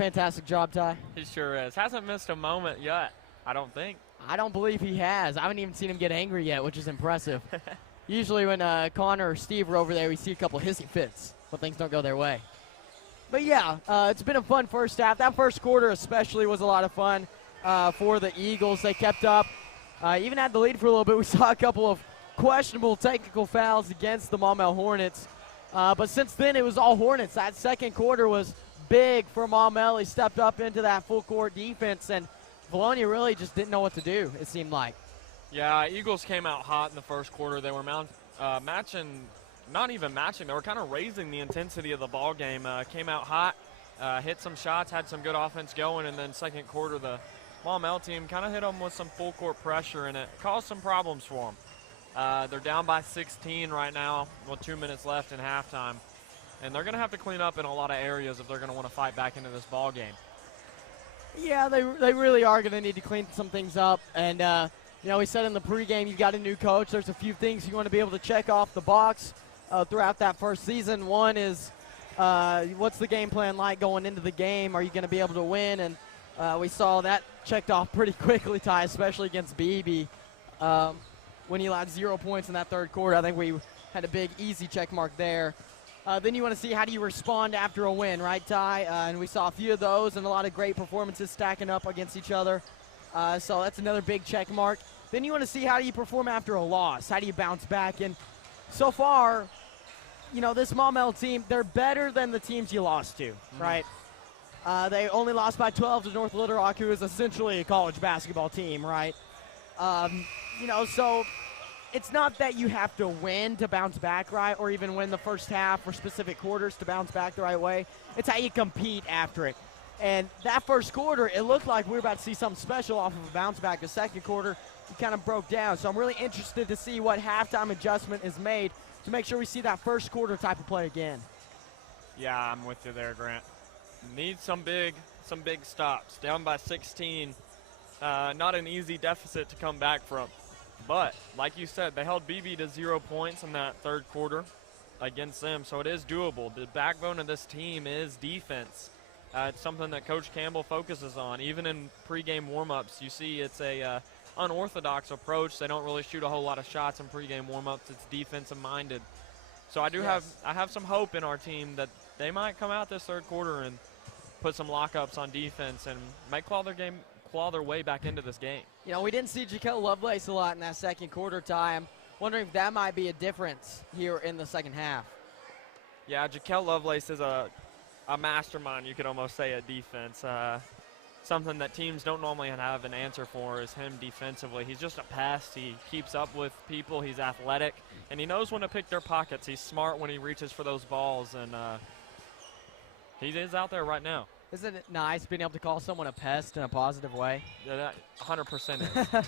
fantastic job, Ty. He sure is. Hasn't missed a moment yet, I don't think. I don't believe he has. I haven't even seen him get angry yet, which is impressive. Usually when Connor or Steve are over there, we see a couple hissy fits when things don't go their way. But yeah, it's been a fun first half. That first quarter especially was a lot of fun for the Eagles. They kept up, even had the lead for a little bit. We saw a couple of questionable technical fouls against the Maumelle Hornets. But since then, it was all Hornets. That second quarter was big for Maumelle. He stepped up into that full court defense, and Vilonia really just didn't know what to do, it seemed like. Yeah, Eagles came out hot in the first quarter. They were not even matching. They were kind of raising the intensity of the ball game. Came out hot, hit some shots, had some good offense going, and then second quarter, the Maumelle team kind of hit them with some full court pressure, and it caused some problems for them. They're down by 16 right now with 2 minutes left in halftime, and they're going to have to clean up in a lot of areas if they're going to want to fight back into this ball game. Yeah, they really are going to need to clean some things up. And, we said in the pregame you've got a new coach. There's a few things you want to be able to check off the box throughout that first season. One is what's the game plan like going into the game? Are you going to be able to win? And we saw that checked off pretty quickly, Ty, especially against BB. When he allowed 0 points in that third quarter, I think we had a big, easy check mark there. Then you want to see how do you respond after a win, right, Ty? And we saw a few of those and a lot of great performances stacking up against each other. So that's another big check mark. Then you want to see how do you perform after a loss. How do you bounce back? And so far, this Maumelle team, they're better than the teams you lost to, right? They only lost by 12 to North Little Rock, who is essentially a college basketball team, right? So it's not that you have to win to bounce back right, or even win the first half or specific quarters to bounce back the right way. It's how you compete after it. And that first quarter, it looked like we were about to see something special off of a bounce back. The second quarter, it kind of broke down. So I'm really interested to see what halftime adjustment is made to make sure we see that first quarter type of play again. Yeah, I'm with you there, Grant. Need some big stops. Down by 16, not an easy deficit to come back from. But, like you said, they held BB to 0 points in that third quarter against them, so it is doable. The backbone of this team is defense. It's something that Coach Campbell focuses on. Even in pregame warm-ups, you see it's a unorthodox approach. They don't really shoot a whole lot of shots in pregame warm-ups. It's defensive-minded. So I have some hope in our team that they might come out this third quarter and put some lockups on defense and might claw their way back into this game. We didn't see Jaquel Lovelace a lot in that second quarter, Ty. I'm wondering if that might be a difference here in the second half. Yeah, Jaquel Lovelace is a mastermind, you could almost say, at defense. Something that teams don't normally have an answer for is him defensively. He's just a pest. He keeps up with people. He's athletic, and he knows when to pick their pockets. He's smart when he reaches for those balls, and he is out there right now. Isn't it nice being able to call someone a pest in a positive way? Yeah, that 100% is.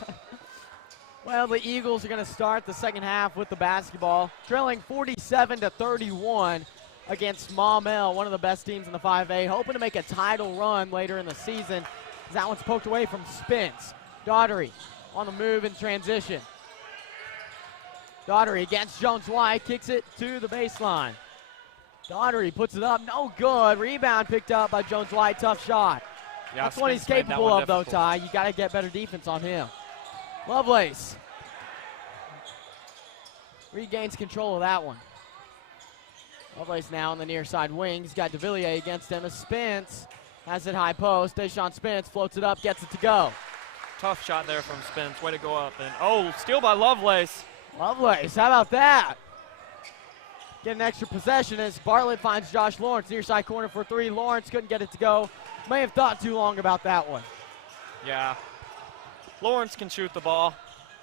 Well, the Eagles are going to start the second half with the basketball, trailing 47-31 against Maumelle, one of the best teams in the 5A, hoping to make a title run later in the season. That one's poked away from Spence. Daughtery on the move in transition. Daughtery against Jones White, kicks it to the baseline. Daughtery puts it up, no good. Rebound picked up by Jones White, tough shot. Yeah, that's what he's capable of, though, Ty. You got to get better defense on him. Lovelace regains control of that one. Lovelace now on the near side wing. He's got DeVilliers against him as Spence has it high post. Deshaun Spence floats it up, gets it to go. Tough shot there from Spence. Way to go up. And, steal by Lovelace. Lovelace, how about that? Get an extra possession as Bartlett finds Josh Lawrence. Near side corner for three. Lawrence couldn't get it to go. May have thought too long about that one. Yeah. Lawrence can shoot the ball.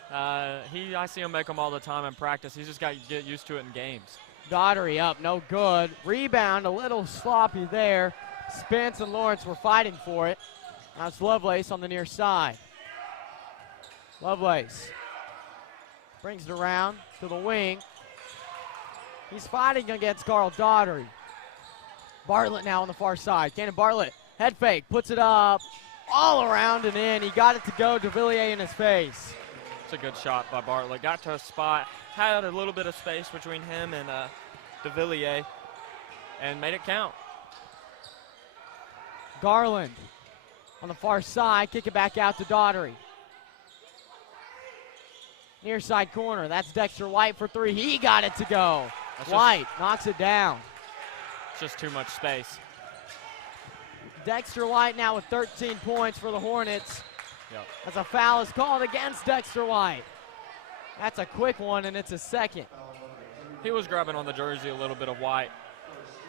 I see him make them all the time in practice. He's just got to get used to it in games. Daughtery up, no good. Rebound, a little sloppy there. Spence and Lawrence were fighting for it. Now it's Lovelace on the near side. Lovelace brings it around to the wing. He's fighting against Carl Daughtery. Bartlett now on the far side. Cannon Bartlett, head fake, puts it up, all around and in. He got it to go, DeVilliers in his face. It's a good shot by Bartlett. Got to a spot, had a little bit of space between him and DeVilliers, and made it count. Garland on the far side, kick it back out to Daughtery. Near side corner, that's Dexter White for three. He got it to go. White knocks it down. It's just too much space. Dexter White now with 13 points for the Hornets. Yep. As a foul is called against Dexter White. That's a quick one, and it's a second. He was grabbing on the jersey a little bit of White.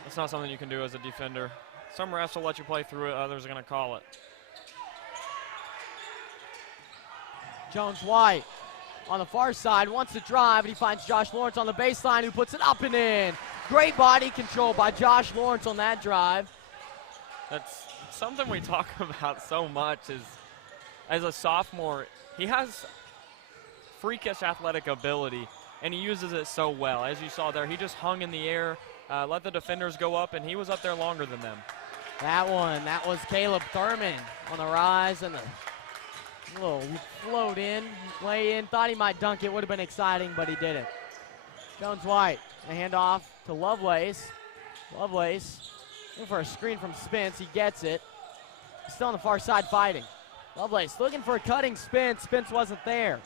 It's not something you can do as a defender. Some refs will let you play through it, others are going to call it. Jones-White on the far side wants to drive, and he finds Josh Lawrence on the baseline, who puts it up and in. Great body control by Josh Lawrence on that drive. That's something we talk about so much is, as a sophomore, he has freakish athletic ability, and he uses it so well. As you saw there, he just hung in the air, let the defenders go up, and he was up there longer than them. That was Caleb Thurman on the rise, and a little float in, lay in. Thought he might dunk it, would have been exciting, but he didn't. Jones-White, a handoff to Lovelace. Lovelace looking for a screen from Spence, he gets it. Still on the far side fighting. Lovelace looking for a cutting Spence, Spence wasn't there.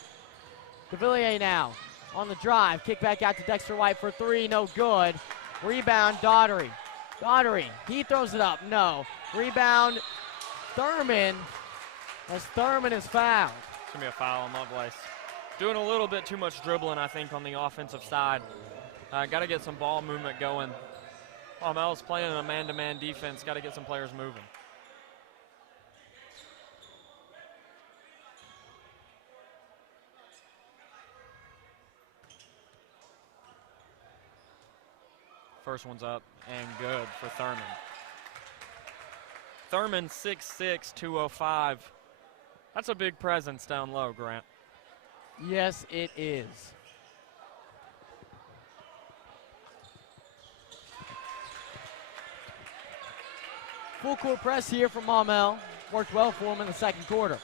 DeVilliers now on the drive, kick back out to Dexter White for three, no good. Rebound, Daughtery. Daughtery, he throws it up, no. Rebound, Thurman, as Thurman is fouled. It's going to be a foul on Lovelace. Doing a little bit too much dribbling, I think, on the offensive side. Got to get some ball movement going. Maumelle's playing a man-to-man defense. Got to get some players moving. First one's up and good for Thurman. Thurman 6'6", 205. That's a big presence down low, Grant. Yes, it is. Full court press here from Maumelle. Worked well for him in the second quarter.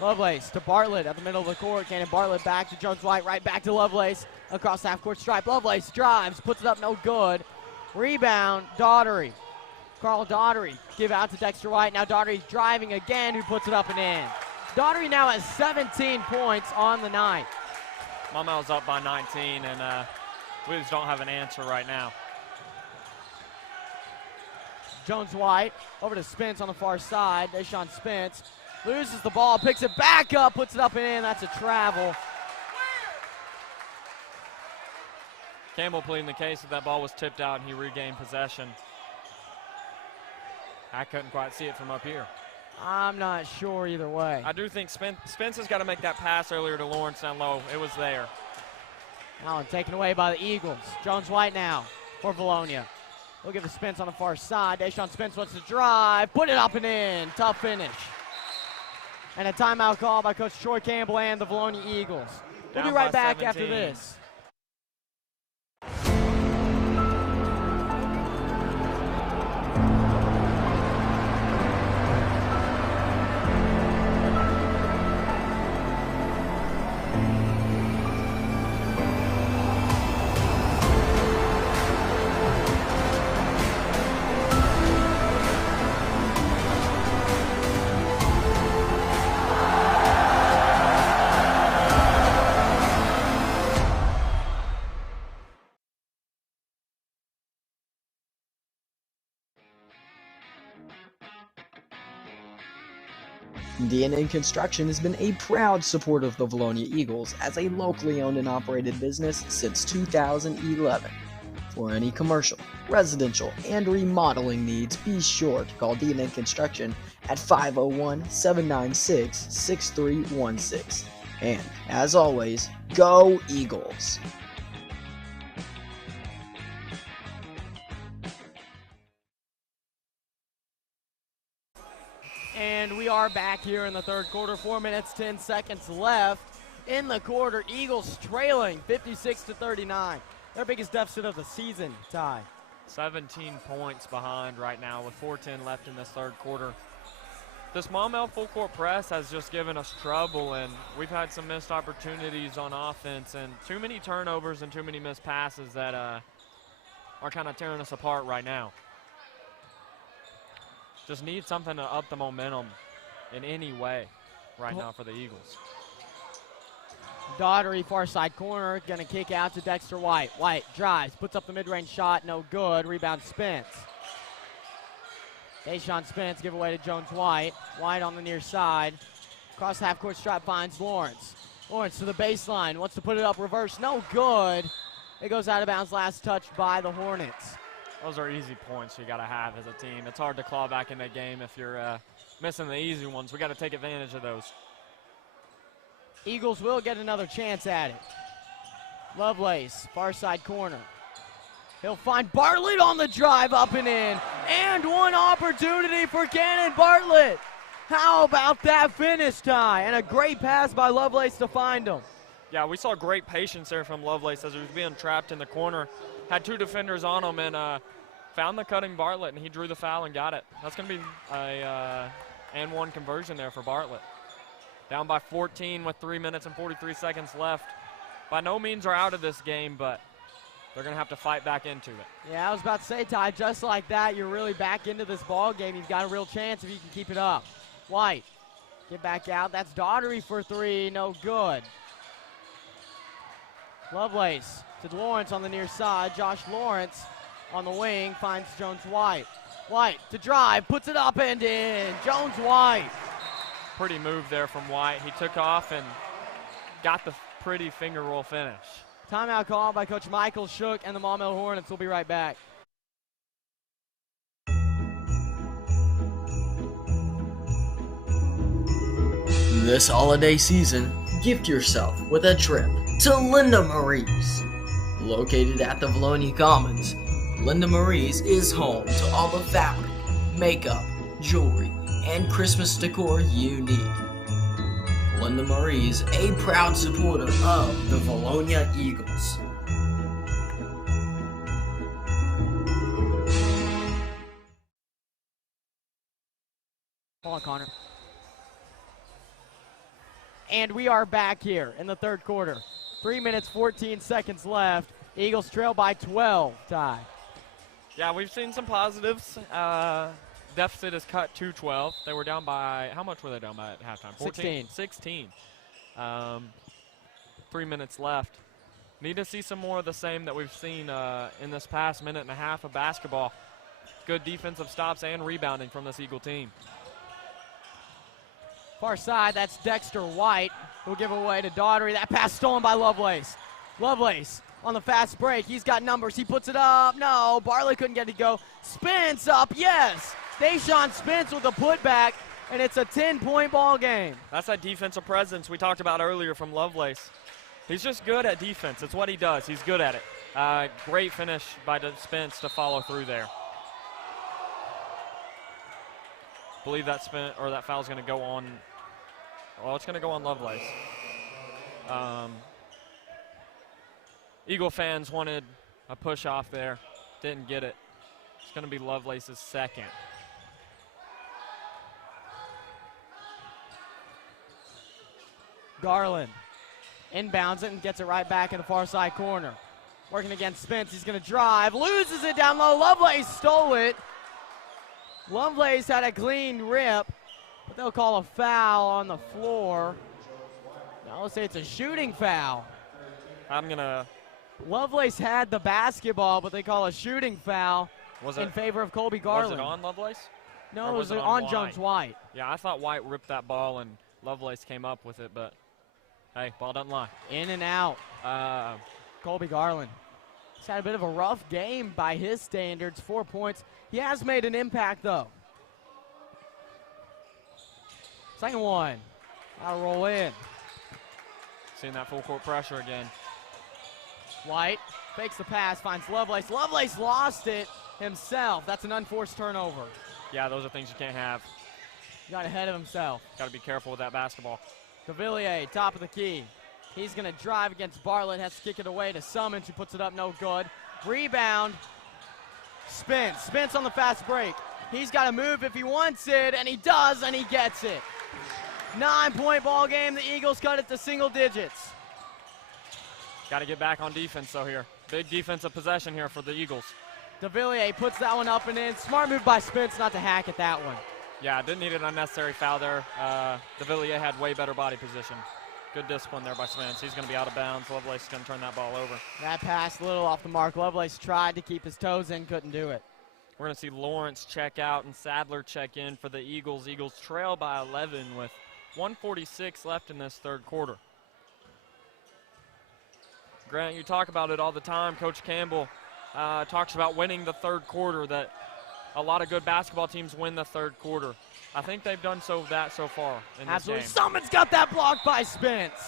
Lovelace to Bartlett at the middle of the court. Cannon Bartlett back to Jones-White, right back to Lovelace. Across the half-court stripe. Lovelace drives, puts it up, no good. Rebound, Daughtery. Carl Daughtery give out to Dexter White. Now Daughtery driving again, who puts it up and in. Daughtery now has 17 points on the night. Maumelle's up by 19, and we just don't have an answer right now. Jones-White over to Spence on the far side. Deshaun Spence loses the ball, picks it back up, puts it up and in. That's a travel. Campbell pleading the case that ball was tipped out and he regained possession. I couldn't quite see it from up here. I'm not sure either way. I do think Spence has got to make that pass earlier to Lawrence down low. It was there. Allen taken away by the Eagles. Jones-White now for Vilonia. We'll give it to Spence on the far side. Deshaun Spence wants to drive, put it up and in. Tough finish. And a timeout call by Coach Troy Campbell and the Vilonia Eagles. We'll be right back 17. after this. D&N Construction has been a proud supporter of the Vilonia Eagles as a locally owned and operated business since 2011. For any commercial, residential, and remodeling needs, be sure to call D&N Construction at 501-796-6316. And, as always, go Eagles! And we are back here in the third quarter. 4 minutes, 10 seconds left in the quarter. Eagles trailing 56-39. Their biggest deficit of the season, Ty. 17 points behind right now with 4:10 left in this third quarter. This Maumelle full court press has just given us trouble, and we've had some missed opportunities on offense and too many turnovers and too many missed passes that are kind of tearing us apart right now. Just need something to up the momentum in any way right now for the Eagles. Daughtery, far side corner, gonna kick out to Dexter White. White drives, puts up the mid-range shot, no good. Rebound Spence. Deshaun Spence give away to Jones White. White on the near side. Cross half-court stripe finds Lawrence. Lawrence to the baseline, wants to put it up reverse, no good. It goes out of bounds, last touch by the Hornets. Those are easy points you gotta have as a team. It's hard to claw back in that game if you're missing the easy ones. We gotta take advantage of those. Eagles will get another chance at it. Lovelace, far side corner. He'll find Bartlett on the drive, up and in. And one opportunity for Cannon Bartlett. How about that finish, Ty? And a great pass by Lovelace to find him. Yeah, we saw great patience there from Lovelace as he was being trapped in the corner. Had two defenders on him and found the cutting Bartlett, and he drew the foul and got it. That's going to be a and one conversion there for Bartlett. Down by 14 with 3 minutes and 43 seconds left. By no means are out of this game, but they're going to have to fight back into it. Yeah, I was about to say, Ty, just like that, you're really back into this ball game. You've got a real chance if you can keep it up. White, get back out. That's Daughtery for three, no good. Lovelace to Lawrence on the near side. Josh Lawrence on the wing finds Jones White. White to drive, puts it up and in. Jones White. Pretty move there from White. He took off and got the pretty finger roll finish. Timeout call by Coach Michael Shook and the Maumelle Hornets. Will be right back. This holiday season, gift yourself with a trip to Linda Marie's. Located at the Vilonia Commons, Linda Marie's is home to all the fabric, makeup, jewelry, and Christmas decor you need. Linda Marie's, a proud supporter of the Vilonia Eagles. Hold on, Connor. And we are back here in the third quarter. 3 minutes, 14 seconds left. Eagles trail by 12, Ty. Yeah, we've seen some positives. Deficit is cut to 12. They were down by, how much were they down by at halftime? 14? 16. 3 minutes left. Need to see some more of the same that we've seen in this past minute and a half of basketball. Good defensive stops and rebounding from this Eagle team. Far side, that's Dexter White, who'll give away to Daughtery. That pass stolen by Lovelace. Lovelace on the fast break. He's got numbers. He puts it up. No, Bartlett couldn't get it to go. Spence up, yes. Deshaun Spence with a putback, and it's a 10-point ball game. That's that defensive presence we talked about earlier from Lovelace. He's just good at defense. It's what he does. He's good at it. Great finish by Spence to follow through there. Believe that that foul is going to go on. Well, it's going to go on Lovelace. Eagle fans wanted a push off there. Didn't get it. It's going to be Lovelace's second. Garland inbounds it and gets it right back in the far side corner. Working against Spence. He's going to drive. Loses it down low. Lovelace stole it. Lovelace had a clean rip, but they'll call a foul on the floor. Now let's say it's a shooting foul. I'm going to... Lovelace had the basketball, but they call a shooting foul in favor of Colby Garland. Was it on Lovelace? No, it was on Jones White. Yeah, I thought White ripped that ball and Lovelace came up with it, but hey, ball doesn't lie. In and out. Colby Garland. He's had a bit of a rough game by his standards. 4 points. He has made an impact, though. Second one. That'll roll in. Seeing that full court pressure again. White fakes the pass, finds Lovelace. Lovelace lost it himself. That's an unforced turnover. Yeah, those are things you can't have. Got ahead of himself. Got to be careful with that basketball. Cavalier, top of the key. He's going to drive against Bartlett. Has to kick it away to Summons, who puts it up, no good. Rebound. Spence. Spence on the fast break. He's got to move if he wants it, and he does, and he gets it. 9-point ball game. The Eagles cut it to single digits. Got to get back on defense, though, here. Big defensive possession here for the Eagles. De Villiers puts that one up and in. Smart move by Spence not to hack at that one. Yeah, didn't need an unnecessary foul there. De Villiers had way better body position. Good discipline there by Spence. He's going to be out of bounds. Lovelace is going to turn that ball over. That pass a little off the mark. Lovelace tried to keep his toes in, couldn't do it. We're going to see Lawrence check out and Sadler check in for the Eagles. Eagles trail by 11 with 1:46 left in this third quarter. Grant, you talk about it all the time. Coach Campbell talks about winning the third quarter, that a lot of good basketball teams win the third quarter. I think they've done so far in this Absolutely. game. Someone's got that blocked by Spence.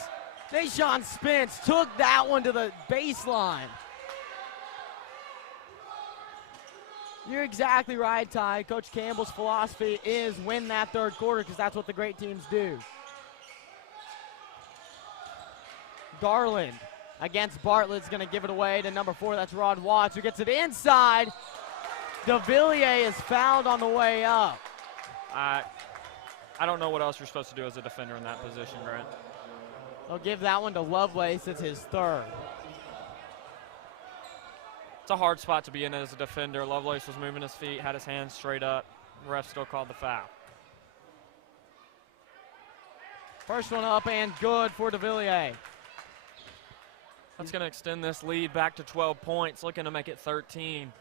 Deshaun Spence took that one to the baseline. You're exactly right, Ty. Coach Campbell's philosophy is win that third quarter because that's what the great teams do. Garland against Bartlett's going to give it away to number 4. That's Rod Watts, who gets it inside. De Villiers is fouled on the way up. I don't know what else you're supposed to do as a defender in that position, Grant. They'll give that one to Lovelace. It's his third. It's a hard spot to be in as a defender. Lovelace was moving his feet, had his hands straight up. The ref still called the foul. First one up and good for De Villiers. That's going to extend this lead back to 12 points, looking to make it 13.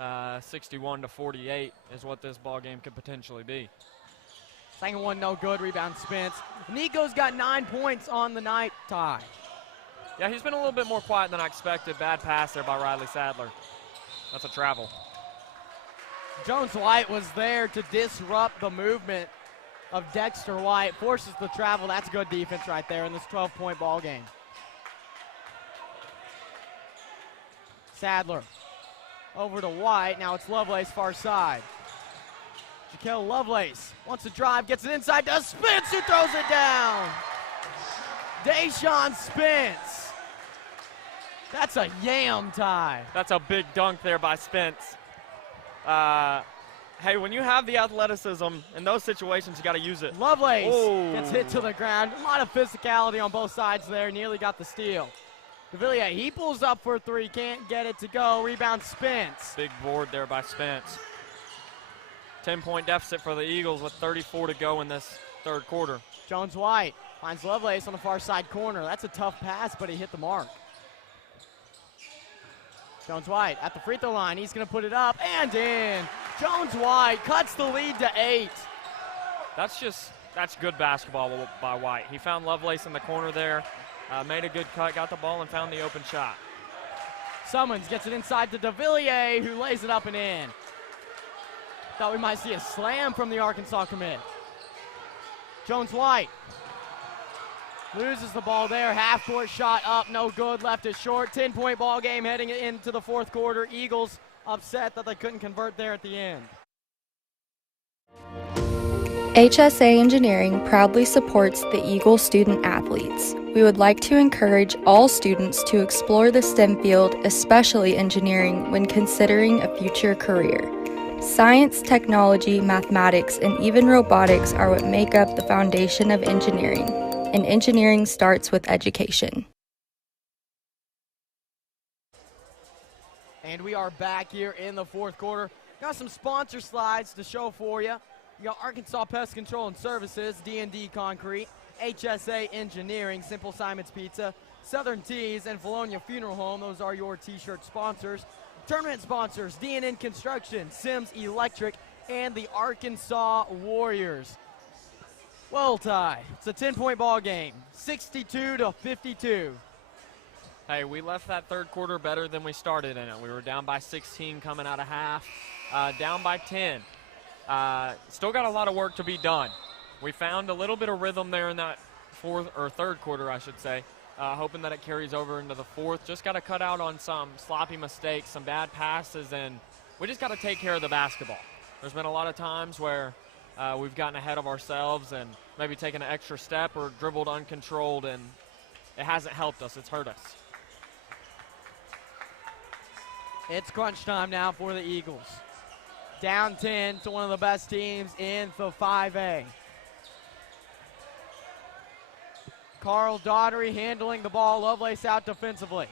61-48 is what this ball game could potentially be. Second one, no good. Rebound, Spence. Nico's got 9 points on the night, Ty. Yeah, he's been a little bit more quiet than I expected. Bad pass there by Riley Sadler. That's a travel. Jones White was there to disrupt the movement of Dexter White. Forces the travel. That's good defense right there in this 12-point ball game. Sadler over to White. Now it's Lovelace far side. Jaquel Lovelace wants to drive, gets it inside to Spence, who throws it down. Deshaun Spence. That's a yam, Ty. That's a big dunk there by Spence. Hey, when you have the athleticism in those situations, you got to use it. Lovelace gets hit to the ground. A lot of physicality on both sides there. Nearly got the steal. De Villiers, he pulls up for 3, can't get it to go. Rebound, Spence. Big board there by Spence. 10-point deficit for the Eagles with 34 to go in this third quarter. Jones White finds Lovelace on the far side corner. That's a tough pass, but he hit the mark. Jones White at the free throw line. He's going to put it up and in. Jones White cuts the lead to 8. That's good basketball by White. He found Lovelace in the corner there, made a good cut, got the ball, and found the open shot. Summons gets it inside to De Villiers, who lays it up and in. Thought we might see a slam from the Arkansas commit. Jones White loses the ball there. Half-court shot up, no good. Left it short. 10-point ball game heading into the fourth quarter. Eagles upset that they couldn't convert there at the end. HSA Engineering proudly supports the Eagle student athletes. We would like to encourage all students to explore the STEM field, especially engineering, when considering a future career. Science, technology, mathematics, and even robotics are what make up the foundation of engineering, and engineering starts with education. And we are back here in the fourth quarter. Got some sponsor slides to show for you. You got Arkansas Pest Control and Services, D&D Concrete, HSA Engineering, Simple Simon's Pizza, Southern Teas, and Vilonia Funeral Home. Those are your t-shirt sponsors. Tournament sponsors, DNN Construction, Sims Electric, and the Arkansas Warriors. Well, Ty, it's a 10-point ball game, 62-52. Hey, we left that third quarter better than we started in it. We were down by 16 coming out of half, down by 10. Still got a lot of work to be done. We found a little bit of rhythm there in that third quarter, I should say. Hoping that it carries over into the fourth. Just got to cut out on some sloppy mistakes, some bad passes, and we just got to take care of the basketball. There's been a lot of times where we've gotten ahead of ourselves and maybe taken an extra step or dribbled uncontrolled, and it hasn't helped us. It's hurt us. It's crunch time now for the Eagles. Down 10 to one of the best teams in the 5A. Carl Daughtery handling the ball. Lovelace out defensively.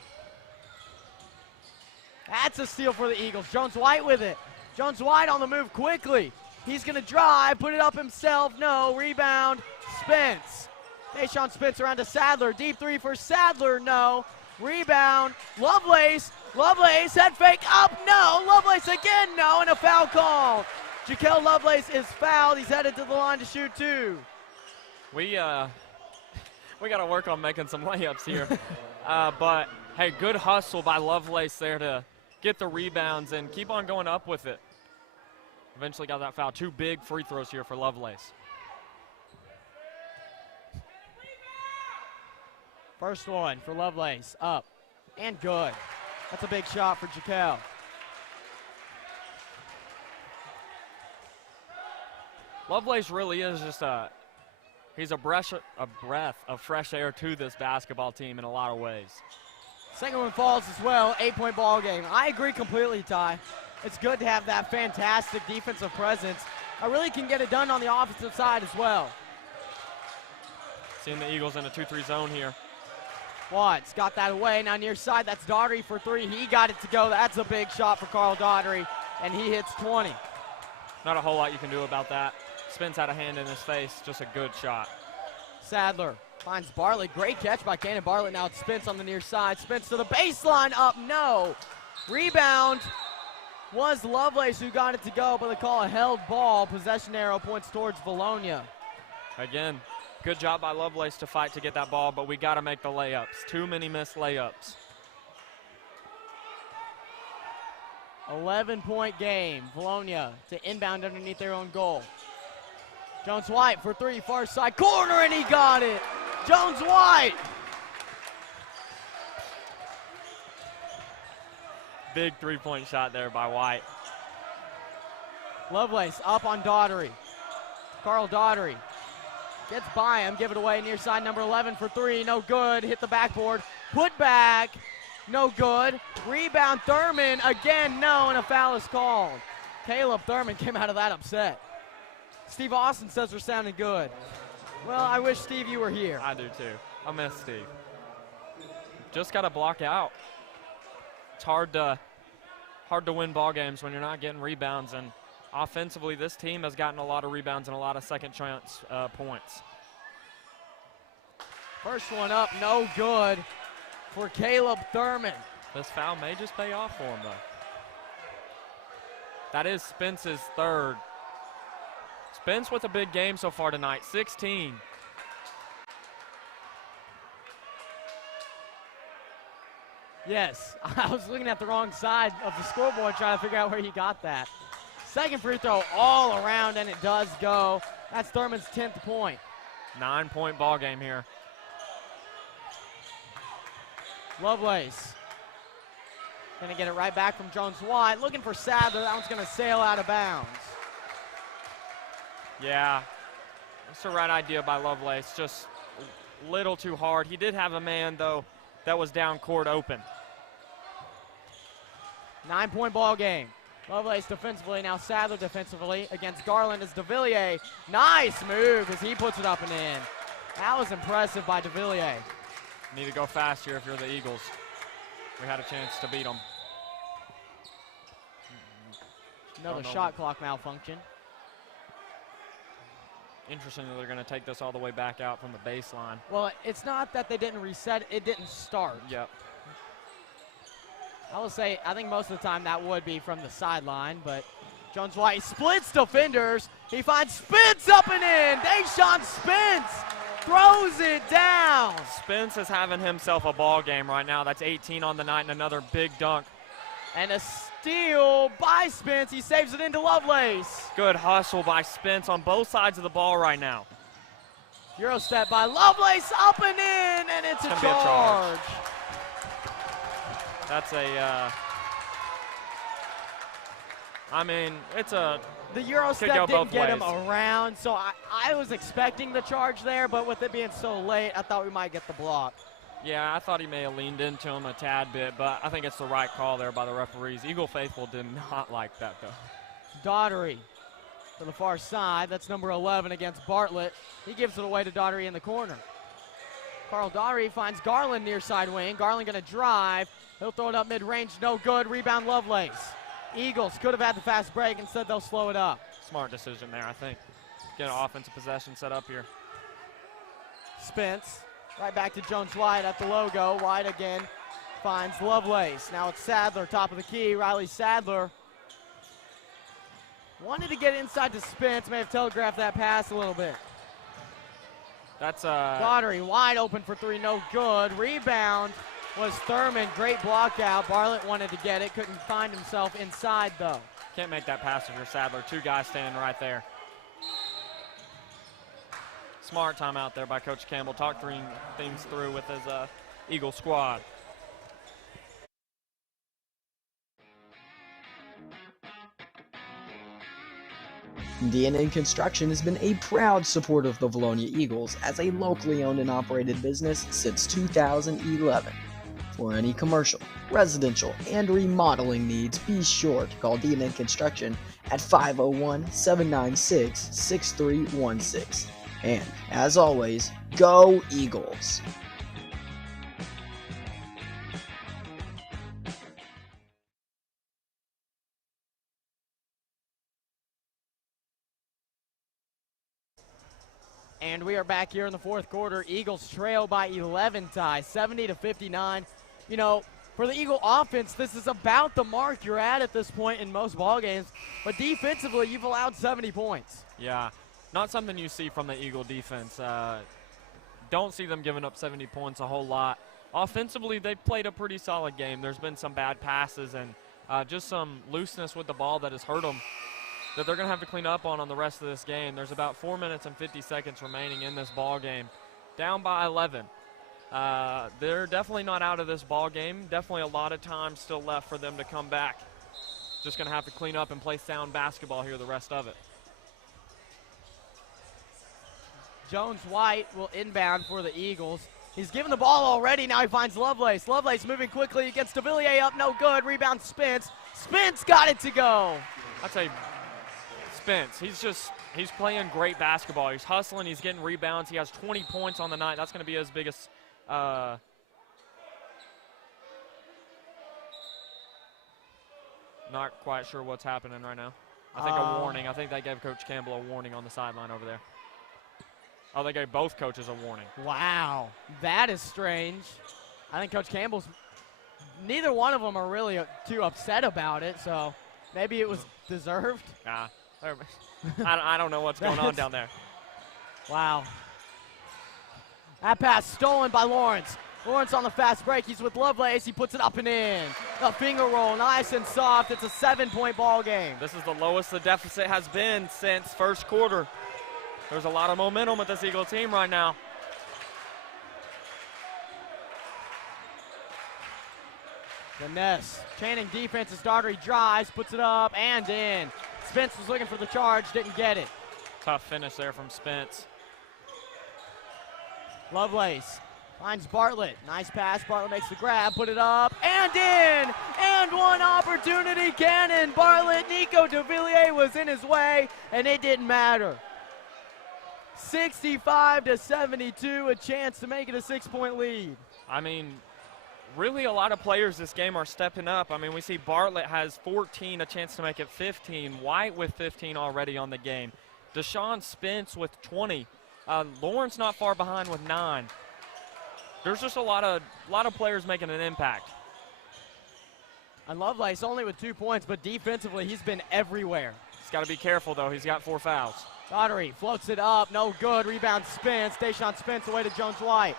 That's a steal for the Eagles. Jones-White with it. Jones-White on the move quickly. He's going to drive, put it up himself. No, rebound, Spence. Tayshaun Spence around to Sadler. Deep three for Sadler, no. Rebound, Lovelace. Lovelace, head fake up, no. Lovelace again, no, and a foul call. Jaquel Lovelace is fouled. He's headed to the line to shoot two. We got to work on making some layups here. But, hey, good hustle by Lovelace there to get the rebounds and keep on going up with it. Eventually got that foul. 2 big free throws here for Lovelace. First one for Lovelace, up and good. That's a big shot for Jaquel. Lovelace really is just he's a breath of fresh air to this basketball team in a lot of ways. Second one falls as well, 8-point ball game. I agree completely, Ty. It's good to have that fantastic defensive presence. I really can get it done on the offensive side as well. Seeing the Eagles in a 2-3 zone here. Watts got that away. Now near side, that's Daugherty for 3. He got it to go. That's a big shot for Carl Daugherty, and he hits 20. Not a whole lot you can do about that. Spence had a hand in his face. Just a good shot. Sadler finds Bartlett. Great catch by Cannon Bartlett. Now it's Spence on the near side. Spence to the baseline. Up, no. Rebound was Lovelace who got it to go, but they call a held ball. Possession arrow points towards Vilonia. Again, good job by Lovelace to fight to get that ball, but we got to make the layups. Too many missed layups. 11-point game. Vilonia to inbound underneath their own goal. Jones-White for 3, far side corner, and he got it. Jones-White. Big 3-point shot there by White. Lovelace up on Daugherty. Carl Daugherty gets by him, give it away near side number 11 for 3, no good. Hit the backboard, put back, no good. Rebound Thurman, again, no, and a foul is called. Caleb Thurman came out of that upset. Steve Austin says we're sounding good. Well, I wish, Steve, you were here. I do too. I miss Steve. Just got to block out. It's hard to win ball games when you're not getting rebounds, and offensively, this team has gotten a lot of rebounds and a lot of second chance points. First one up, no good for Caleb Thurman. This foul may just pay off for him, though. That is Spence's third. Spence with a big game so far tonight, 16. Yes, I was looking at the wrong side of the scoreboard trying to figure out where he got that. Second free throw all around, and it does go. That's Thurman's 10th point. 9-point ball game here. Lovelace gonna get it right back from Jones-White. Looking for Sadler, that one's gonna sail out of bounds. Yeah, that's the right idea by Lovelace, just a little too hard. He did have a man, though, that was down court open. 9-point ball game. Lovelace defensively, now Sadler defensively against Garland as DeVilliers. Nice move as he puts it up and in. That was impressive by DeVilliers. Need to go fast here if you're the Eagles. We had a chance to beat them. Another shot clock malfunction. Interesting that they're going to take this all the way back out from the baseline. Well, it's not that they didn't reset, it didn't start. Yep. I will say, I think most of the time that would be from the sideline, but Jones-White splits defenders. He finds Spence up and in. Tayshaun Spence throws it down. Spence is having himself a ball game right now. That's 18 on the night and another big dunk. And a steal by Spence. He saves it into Lovelace. Good hustle by Spence on both sides of the ball right now. Euro step by Lovelace, up and in, and it's a charge. That's a, I mean, it's a, the Euro step didn't get him around, so I was expecting the charge there, but with it being so late, I thought we might get the block. Yeah, I thought he may have leaned into him a tad bit, but I think it's the right call there by the referees. Eagle faithful did not like that, though. Daugherty to the far side. That's number 11 against Bartlett. He gives it away to Daugherty in the corner. Carl Daugherty finds Garland near side wing. Garland gonna drive. He'll throw it up mid-range, no good. Rebound Lovelace. Eagles could have had the fast break. Instead, they'll slow it up. Smart decision there, I think. Get an offensive possession set up here. Spence, right back to Jones-White at the logo. White again finds Lovelace. Now it's Sadler, top of the key. Riley Sadler wanted to get inside to Spence. May have telegraphed that pass a little bit. That's Daugherty wide open for three, no good. Rebound was Thurman, great block out. Bartlett wanted to get it, couldn't find himself inside though. Can't make that pass if you're Sadler. Two guys standing right there. Smart timeout there by Coach Campbell. Talk things through with his Eagle squad. DNA Construction has been a proud supporter of the Vilonia Eagles as a locally owned and operated business since 2011. For any commercial, residential, and remodeling needs, be sure to call DNA Construction at 501-796-6316. And, as always, go Eagles! And we are back here in the fourth quarter. Eagles trail by 11 ties, 70-59. You know, for the Eagle offense, this is about the mark you're at this point in most ball games. But defensively, you've allowed 70 points. Yeah, not something you see from the Eagle defense. Don't see them giving up 70 points a whole lot. Offensively, they've played a pretty solid game. There's been some bad passes and just some looseness with the ball that has hurt them, that they're going to have to clean up on the rest of this game. There's about 4 minutes and 50 seconds remaining in this ball game. Down by 11. They're definitely not out of this ball game. Definitely a lot of time still left for them to come back. Just going to have to clean up and play sound basketball here the rest of it. Jones-White will inbound for the Eagles. He's given the ball already. Now he finds Lovelace. Lovelace moving quickly against DeVilliers, up no good. Rebound Spence. Spence got it to go. I'd say Spence, he's playing great basketball. He's hustling, he's getting rebounds. He has 20 points on the night. That's going to be his biggest not quite sure what's happening right now. I think a warning. I think they gave Coach Campbell a warning on the sideline over there. Oh, they gave both coaches a warning. Wow, that is strange. I think Coach Campbell's, neither one of them are really too upset about it, so maybe it was deserved. I don't know what's going on down there. Wow. That pass stolen by Lawrence. Lawrence on the fast break. He's with Lovelace. He puts it up and in. The finger roll, nice and soft. It's a 7-point ball game. This is the lowest the deficit has been since first quarter. There's a lot of momentum with this Eagle team right now. Vaness, chaining defense as Daugherty drives, puts it up and in. Spence was looking for the charge, didn't get it. Tough finish there from Spence. Lovelace finds Bartlett. Nice pass. Bartlett makes the grab, put it up and in. And one opportunity, Cannon. Bartlett, Nico DeVilliers was in his way, and it didn't matter. 65-72, a chance to make it a 6-point lead. I mean, really a lot of players this game are stepping up. I mean, we see Bartlett has 14, a chance to make it 15. White with 15 already on the game. Deshaun Spence with 20. Lawrence not far behind with 9. There's just a lot of players making an impact. And Lovelace only with 2 points, but defensively he's been everywhere. He's got to be careful, though. He's got 4 fouls. Daugherty floats it up, no good. Rebound Spence. Deshaun Spence away to Jones-White.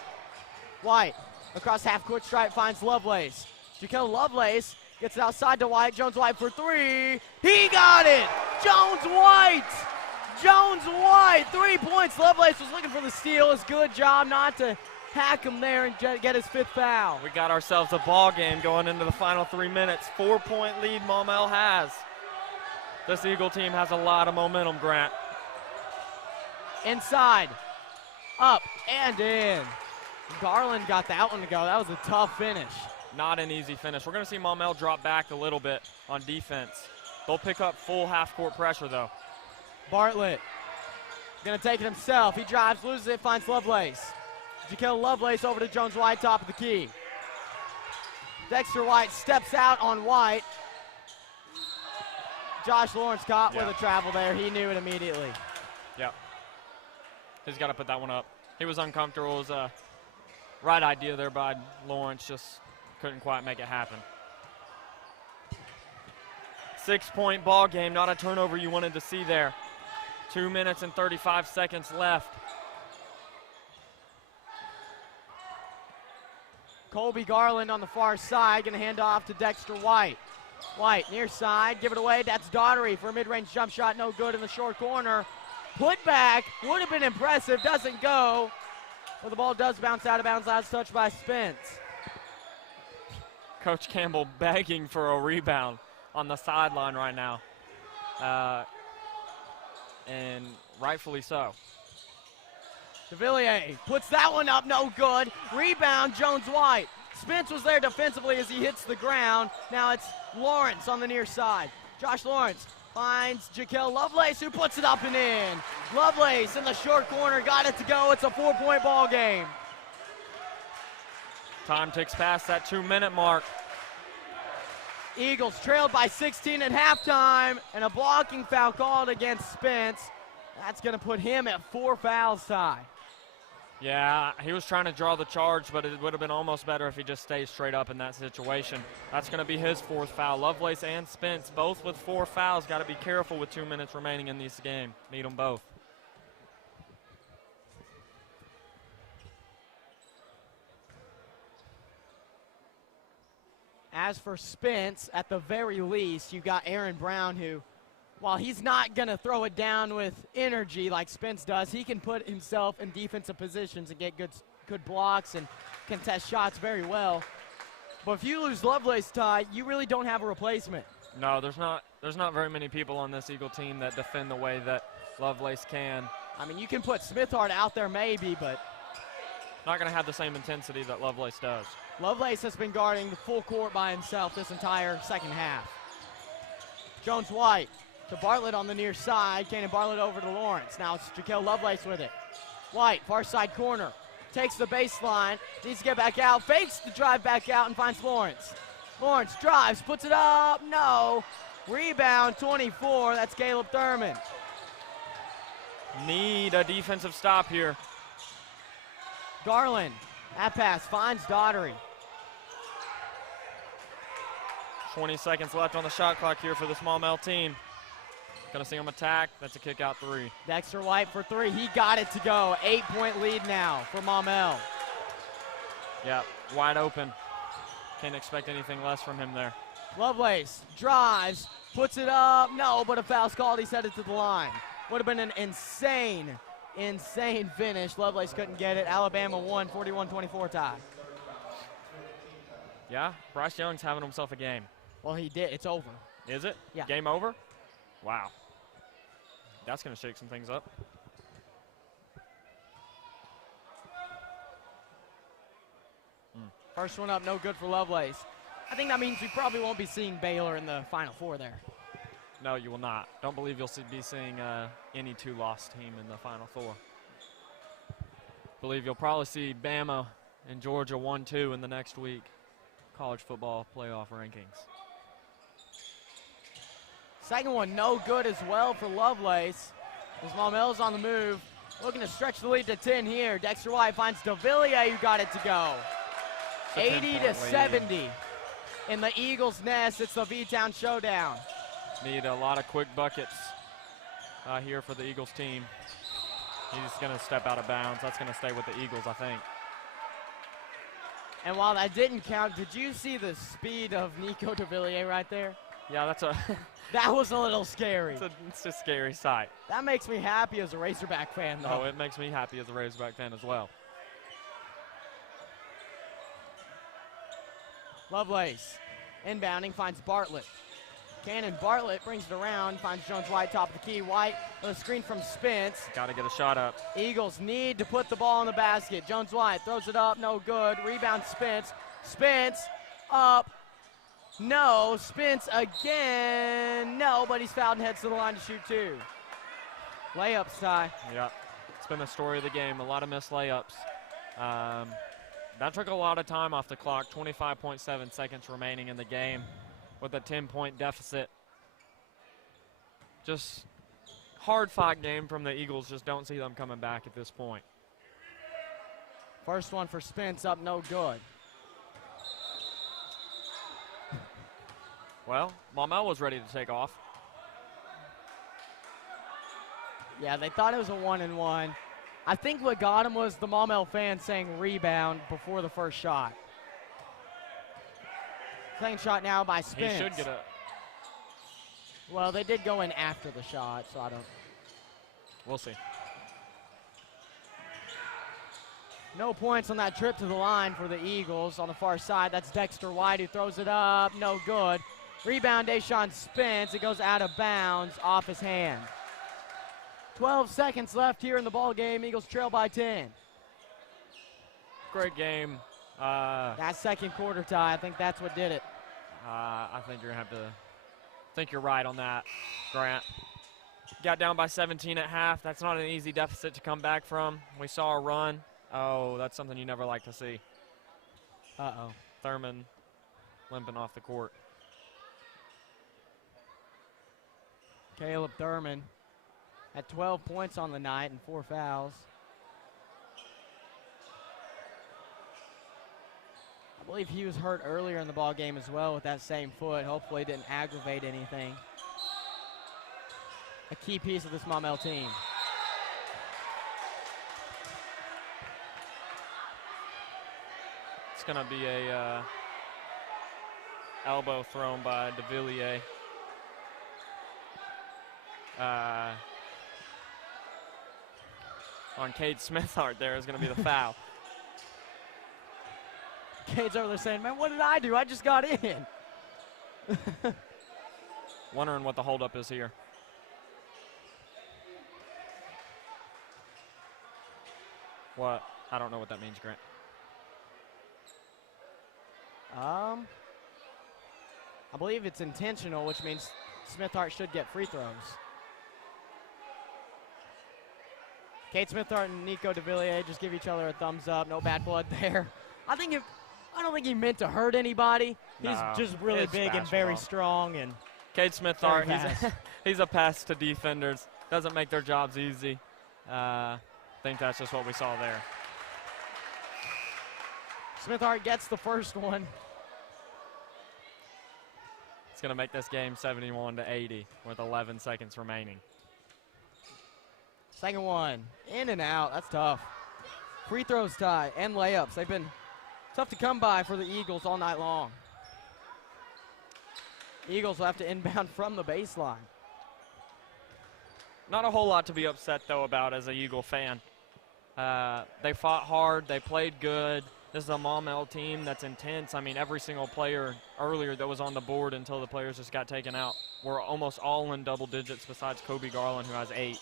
White across half-court stripe finds Lovelace. Jaquel Lovelace gets it outside to White. Jones-White for 3. He got it! Jones-White! Jones-White, 3 points. Lovelace was looking for the steal. It's a good job not to hack him there and get his 5th foul. We got ourselves a ball game going into the final 3 minutes. 4-point lead Maumelle has. This Eagle team has a lot of momentum, Grant. Inside, up and in. Garland got that one to go. That was a tough finish. Not an easy finish. We're going to see Maumelle drop back a little bit on defense. They'll pick up full half-court pressure, though. Bartlett going to take it himself. He drives, loses it, finds Lovelace. Jaquel Lovelace over to Jones White, top of the key. Dexter White steps out on White. Josh Lawrence caught with a travel there. He knew it immediately. Yep. He's got to put that one up. He was uncomfortable. It was a right idea there by Lawrence. Just couldn't quite make it happen. 6-point ball game. Not a turnover you wanted to see there. 2 minutes and 35 seconds left. Colby Garland on the far side, going to hand off to Dexter White. White near side, give it away. That's Daughtery for a mid-range jump shot, no good in the short corner. Put back, would have been impressive, doesn't go. But the ball does bounce out of bounds, last touch by Spence. Coach Campbell begging for a rebound on the sideline right now. And rightfully so. DeVilliers puts that one up, no good. Rebound, Jones White. Spence was there defensively as he hits the ground. Now it's Lawrence on the near side. Josh Lawrence finds Jaquel Lovelace, who puts it up and in. Lovelace in the short corner, got it to go. It's a 4-point ball game. Time ticks past that 2-minute mark. Eagles trailed by 16 at halftime, and a blocking foul called against Spence. That's going to put him at 4 fouls, Ty. Yeah, he was trying to draw the charge, but it would have been almost better if he just stayed straight up in that situation. That's going to be his 4th foul. Lovelace and Spence, both with 4 fouls. Got to be careful with 2 minutes remaining in this game. Need them both. As for Spence, at the very least, you got Aaron Brown, who, while he's not going to throw it down with energy like Spence does, he can put himself in defensive positions and get good blocks and contest shots very well. But if you lose Lovelace, Ty, you really don't have a replacement. No, there's not very many people on this Eagle team that defend the way that Lovelace can. I mean, you can put Smithard out there maybe, but not going to have the same intensity that Lovelace does. Lovelace has been guarding the full court by himself this entire second half. Jones White to Bartlett on the near side. Cannon Bartlett over to Lawrence. Now it's Jaquel Lovelace with it. White, far side corner. Takes the baseline. Needs to get back out. Fakes the drive back out and finds Lawrence. Lawrence drives, puts it up. No. Rebound, 24. That's Caleb Thurman. Need a defensive stop here. Garland, that pass finds Daughtery. 20 seconds left on the shot clock here for this Maumelle team. Gonna see him attack. That's a kick out 3. Dexter White for 3. He got it to go. 8-point lead now for Maumelle. Yeah, wide open. Can't expect anything less from him there. Lovelace drives, puts it up. No, but a foul's called. He's headed to the line. Would have been an insane finish. Lovelace couldn't get it. Alabama won 41-24 tie. Yeah, Bryce Young's having himself a game. Well, he did. It's over. Is it? Yeah. Game over? Wow. That's going to shake some things up. First one up, no good for Lovelace. I think that means we probably won't be seeing Baylor in the Final Four there. No, you will not. Don't believe you'll be seeing any 2-loss team in the Final Four. Believe you'll probably see Bama and Georgia 1-2 in the next week. College football playoff rankings. Second one, no good as well for Lovelace. As Maumelle's on the move, looking to stretch the lead to 10 here. Dexter White finds DeVilliers, who got it to go. 80-70 in the Eagles' nest. It's the V-Town showdown. Need a lot of quick buckets here for the Eagles team. He's going to step out of bounds. That's going to stay with the Eagles, I think. And while that didn't count, did you see the speed of Nico DeVilliers right there? Yeah, that's a that was a little scary. It's a scary sight. That makes me happy as a Razorback fan, though. Oh, it makes me happy as a Razorback fan as well. Lovelace inbounding, finds Bartlett. Cannon Bartlett brings it around, finds Jones White top of the key. White with a screen from Spence. Got to get a shot up. Eagles need to put the ball in the basket. Jones White throws it up, no good. Rebound Spence. Spence up. No. Spence again. No, but he's fouled and heads to the line to shoot 2. Layups, Ty. Yeah, it's been the story of the game. A lot of missed layups. That took a lot of time off the clock. 25.7 seconds remaining in the game with a 10-point deficit. Just hard-fought game from the Eagles. Just don't see them coming back at this point. First one for Spence up, no good. Well, Maumelle was ready to take off. Yeah, they thought it was a 1-and-1. I think what got him was the Maumelle fans saying rebound before the first shot. Second shot now by Spence. He should get a... Well, they did go in after the shot, so I don't... We'll see. No points on that trip to the line for the Eagles. On the far side, that's Dexter White who throws it up. No good. Rebound, Deshaun Spence. It goes out of bounds off his hand. 12 seconds left here in the ball game. Eagles trail by 10. Great game. That second quarter tie, I think that's what did it. I think you're going to have to... I think you're right on that, Grant. Got down by 17 at half. That's not an easy deficit to come back from. We saw a run. Oh, that's something you never like to see. Uh-oh. Thurman limping off the court. Caleb Thurman at 12 points on the night and 4 fouls. I believe he was hurt earlier in the ball game as well with that same foot. Hopefully it didn't aggravate anything. A key piece of this Maumelle team. It's going to be a elbow thrown by De Villiers. On Cade Smithart there is going to be the foul. Cade's over there saying, man, what did I do? I just got in. Wondering what the holdup is here. What? I don't know what that means, Grant. I believe it's intentional, which means Smithart should get free throws. Cade Smithart and Nico De Villiers just give each other a thumbs up. No bad blood there. I don't think he meant to hurt anybody. He's just really big and very strong. And Cade Smithart, he's a pest to defenders. Doesn't make their jobs easy. I think that's just what we saw there. Smithart gets the first one. It's going to make this game 71-80 with 11 seconds remaining. Second one, in and out. That's tough. Free throws tie and layups. They've been tough to come by for the Eagles all night long. Eagles will have to inbound from the baseline. Not a whole lot to be upset, though, about as a Eagle fan. They fought hard. They played good. This is a Maumelle team that's intense. I mean, every single player earlier that was on the board until the players just got taken out were almost all in double digits besides Kobe Garland, who has 8.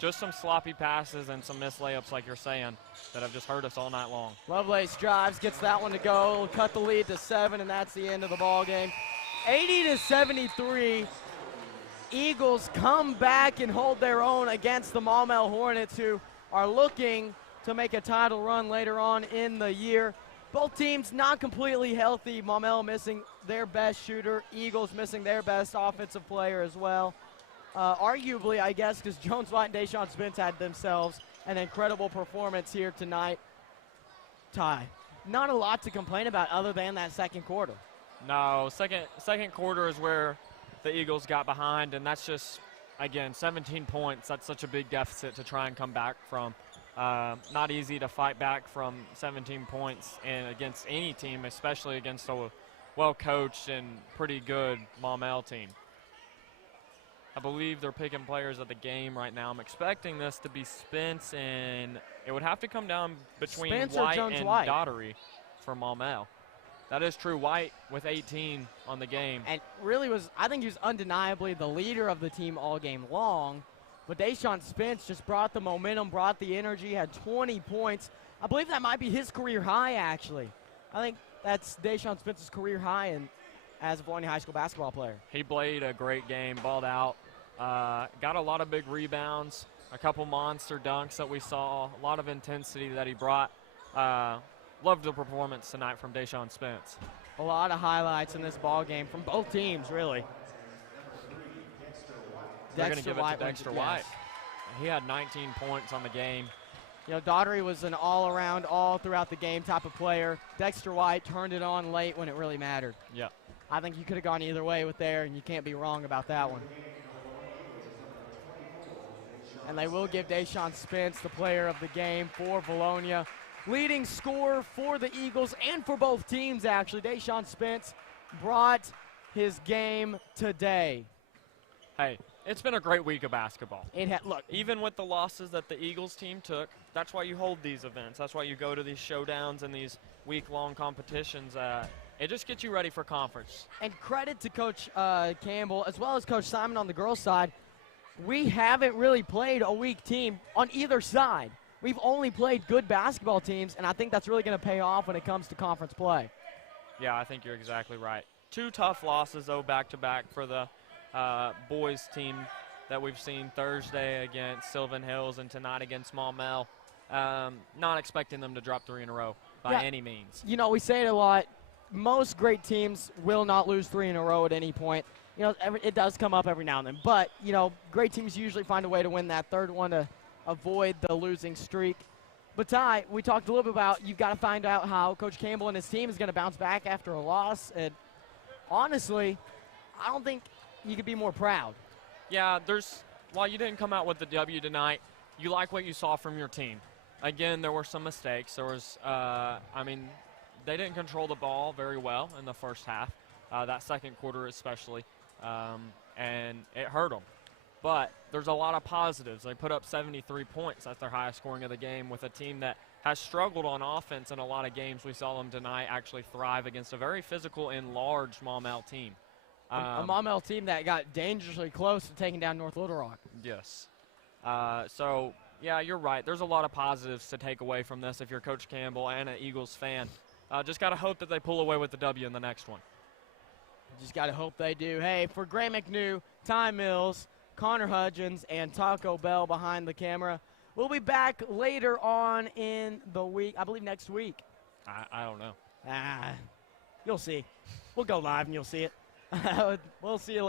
Just some sloppy passes and some missed layups, like you're saying, that have just hurt us all night long. Lovelace drives, gets that one to go, cut the lead to 7, and that's the end of the ball game. 80-73. Eagles come back and hold their own against the Maumelle Hornets, who are looking to make a title run later on in the year. Both teams not completely healthy. Maumelle missing their best shooter. Eagles missing their best offensive player as well. Arguably, I guess, because Jones White and Deshaun Spence had themselves an incredible performance here tonight. Ty, not a lot to complain about other than that second quarter. No, second quarter is where the Eagles got behind, and that's just, again, 17 points. That's such a big deficit to try and come back from. Not easy to fight back from 17 points and against any team, especially against a well-coached and pretty good Maumelle team. I believe they're picking players of the game right now. I'm expecting this to be Spence, and it would have to come down between White and Daughtery for Maumelle. That is true. White with 18 on the game. And really I think he was undeniably the leader of the team all game long. But Deshaun Spence just brought the momentum, brought the energy, had 20 points. I believe that might be his career high, actually. I think that's Deshaun Spence's career high as a Vilonia High School basketball player. He played a great game, balled out, got a lot of big rebounds. A couple monster dunks that we saw, a lot of intensity that he brought. Loved the performance tonight from Deshaun Spence. A lot of highlights in this ball game from both teams, really. They're going to give it to Dexter White. Yes. He had 19 points on the game. You know, Daugherty was an all-around, all throughout the game type of player. Dexter White turned it on late when it really mattered. Yeah. I think you could have gone either way with there, and you can't be wrong about that one. And they will give Deshaun Spence the player of the game for Vilonia. Leading scorer for the Eagles and for both teams, actually. Deshaun Spence brought his game today. Hey, it's been a great week of basketball. Look, Even with the losses that the Eagles team took, that's why you hold these events. That's why you go to these showdowns and these week-long competitions. It just gets you ready for conference. and credit to Coach Campbell as well as Coach Simon on the girls' side. We haven't really played a weak team on either side. We've only played good basketball teams, and I think that's really going to pay off when it comes to conference play. Yeah, I think you're exactly right. 2 tough losses, though, back-to-back for the boys team that we've seen Thursday against Sylvan Hills and tonight against Maumelle. Not expecting them to drop 3 in a row by any means. You know, we say it a lot. Most great teams will not lose 3 in a row at any point. You know, it does come up every now and then. But, you know, great teams usually find a way to win that third one to avoid the losing streak. But, Ty, we talked a little bit about you've got to find out how Coach Campbell and his team is going to bounce back after a loss. And honestly, I don't think you could be more proud. Yeah, while you didn't come out with the W tonight, you like what you saw from your team. Again, there were some mistakes. There was, they didn't control the ball very well in the first half, that second quarter especially, and it hurt them. But there's a lot of positives. They put up 73 points. That's their highest scoring of the game with a team that has struggled on offense in a lot of games. We saw them tonight actually thrive against a very physical and large Maumelle team. A Maumelle team that got dangerously close to taking down North Little Rock. Yes. So, yeah, you're right. There's a lot of positives to take away from this if you're Coach Campbell and an Eagles fan. Just got to hope that they pull away with the W in the next one. Just got to hope they do. Hey, for Gray McNew, Ty Mills, Connor Hudgens, and Taco Bell behind the camera. We'll be back later on in the week. I believe next week. I don't know. You'll see. We'll go live and you'll see it. We'll see you later.